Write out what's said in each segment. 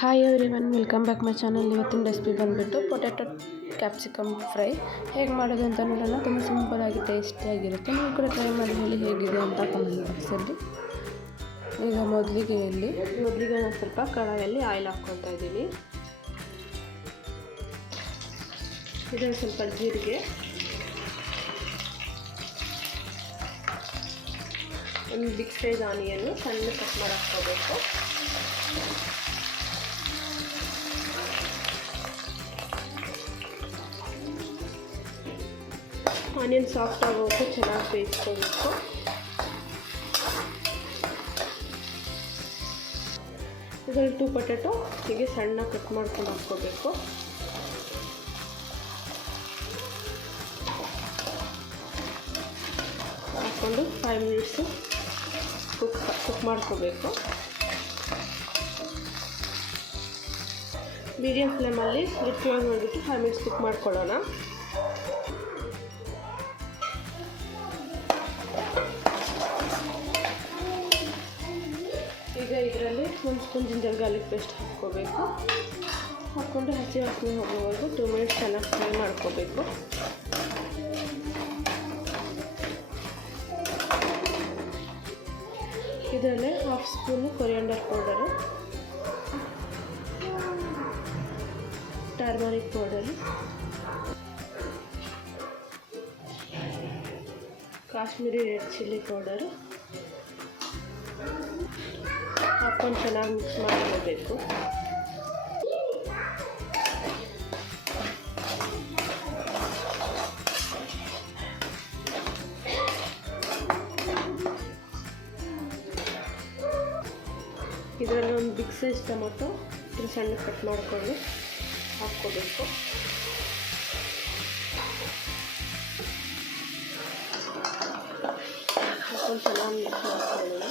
Hi everyone, welcome back my channel. ಇವತ್ತಿನ recipe ಬಂದುಬಿಟ್ಟು potato capsicum fry ಹೇಗೆ ಮಾಡೋದು ಅಂತ ನೋಡೋಣ. ತುಂಬ ಸಿಂಪಲಾಗಿ ಟೇಸ್ಟಿಯಾಗಿರುತ್ತೆ. ನೀವು ಕೂಡ ಟ್ರೈ ಮಾಡಿ ಹೇಳಿ ಹೇಗಿದೆ ಅಂತ ಕಮೆಂಟ್ ಬಾಕ್ಸಲ್ಲಿ. ಈಗ ಮೊದಲಿಗೆ ನಾನು ಸ್ವಲ್ಪ ಕಡಾಯಲ್ಲಿ ಆಯಿಲ್ ಹಾಕ್ಕೊಳ್ತಾ ಇದ್ದೀನಿ. ಇದನ್ನು ಸ್ವಲ್ಪ ಜೀರಿಗೆ, ಒಂದು ಬಿಗ್ ಸೈಜ್ ಆನಿಯನ್ನು ಸಣ್ಣ ಕಟ್ ಮಾಡಿ ಹಾಕ್ಕೋಬೇಕು. ಆನಿಯನ್ ಸಾಫ್ಟ್ ಆಗೋಕ್ಕೆ ಚೆನ್ನಾಗಿ ಬೇಯಿಸ್ಕೋಬೇಕು. ಇದರಲ್ಲಿ 2 ಪೊಟ್ಯಾಟೊ ಹೀಗೆ ಸಣ್ಣ ಕಟ್ ಮಾಡ್ಕೊಂಡು ಹಾಕ್ಕೋಬೇಕು. ಹಾಕ್ಕೊಂಡು 5 ಮಿನಿಟ್ಸು ಕುಕ್ ಮಾಡ್ಕೋಬೇಕು. ಮೀಡಿಯಮ್ ಫ್ಲೇಮಲ್ಲಿ ಲಿಡ್ ಕ್ಲೋಸ್ ಮಾಡಿಬಿಟ್ಟು 5 ಮಿನಿಟ್ಸ್ ಕುಕ್ ಮಾಡ್ಕೊಳ್ಳೋಣ. ಈಗ ಇದರಲ್ಲಿ 1 ಸ್ಪೂನ್ ಜಿಂಜರ್ ಗಾರ್ಲಿಕ್ ಪೇಸ್ಟ್ ಹಾಕ್ಕೋಬೇಕು. ಹಾಕ್ಕೊಂಡು ಹಸಿ ವಾಸನೆ ಹೋಗೋವರೆಗೂ 2 ಮಿನಿಟ್ಸ್ ಚೆನ್ನಾಗಿ ಫ್ರೈ ಮಾಡ್ಕೋಬೇಕು. ಇದರಲ್ಲೇ 1/2 spoon coriander powder, turmeric powder, Kashmiri red chilli powder ಹಾಕ್ಕೊಂಡು ಚೆನ್ನಾಗಿ ಮಿಕ್ಸ್ ಮಾಡ್ಕೋಬೇಕು. ಇದರಲ್ಲಿ ಒಂದು ಬಿಗ್ ಸೈಜ್ ಟೊಮೊಟೊ ಸಣ್ಣ ಕಟ್ ಮಾಡಿಕೊಂಡು ಹಾಕ್ಕೋಬೇಕು. ಹಾಕ್ಕೊಂಡು ಚೆನ್ನಾಗಿ ಮಿಕ್ಸ್ ಮಾಡ್ಕೊಳ್ಳೋಣ.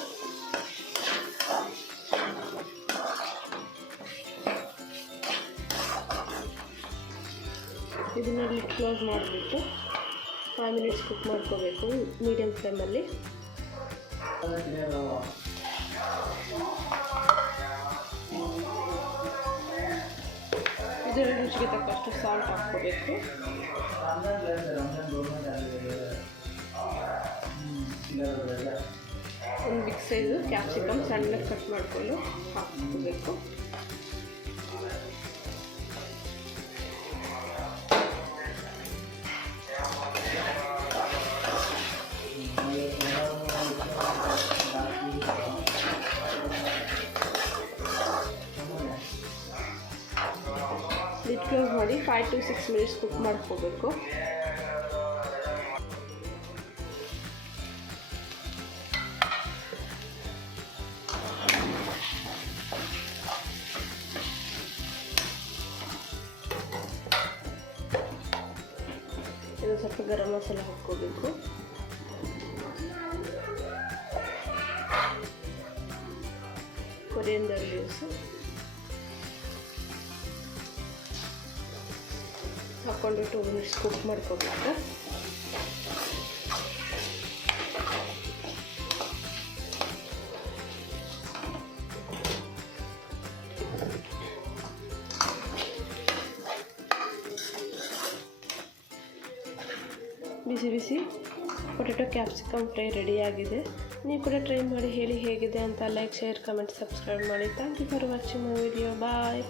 ಇದನ್ನು ಲಿಡ್ ಕ್ಲೋಸ್ ಮಾಡಿಬಿಟ್ಟು 5 ಮಿನಿಟ್ಸ್ ಕುಕ್ ಮಾಡ್ಕೋಬೇಕು ಮೀಡಿಯಮ್ ಫ್ಲೇಮಲ್ಲಿ. ಇದರಲ್ಲಿ ರುಚಿಗೆ ತಕ್ಕಷ್ಟು ಸಾಲ್ಟ್ ಹಾಕ್ಕೋಬೇಕು. ಒಂದು ಬಿಗ್ ಸೈಜು ಕ್ಯಾಪ್ಸಿಕಮ್ ಸಣ್ಣ ಕಟ್ ಮಾಡಿಕೊಂಡು ಹಾಕ್ಕೋಬೇಕು. ಲಿಡ್ ಕ್ಲೋಸ್ ಮಾಡಿ 5 to 6 ಮಿನಿಟ್ಸ್ ಕುಕ್ ಮಾಡ್ಕೋಬೇಕು. ಇದು ಸ್ವಲ್ಪ ಗರಂ ಮಸಾಲ ಹಾಕ್ಕೋಬೇಕು. ಕೊರಿಯಾಂಡರ್ ಲೀವ್ಸು ಹಾಕ್ಕೊಂಡು 2 ಮಿನಿಟ್ಸ್ ಕುಕ್ ಮಾಡ್ಕೋಬೇಕು. ಬಿಸಿ ಬಿಸಿ ಪೊಟ್ಯಾಟೊ ಕ್ಯಾಪ್ಸಿಕಮ್ ಫ್ರೈ ರೆಡಿಯಾಗಿದೆ. ನೀವು ಕೂಡ ಟ್ರೈ ಮಾಡಿ ಹೇಳಿ ಹೇಗಿದೆ ಅಂತ. ಲೈಕ್, ಶೇರ್, ಕಮೆಂಟ್, ಸಬ್ಸ್ಕ್ರೈಬ್ ಮಾಡಿ. Thank you for watching my video. Bye.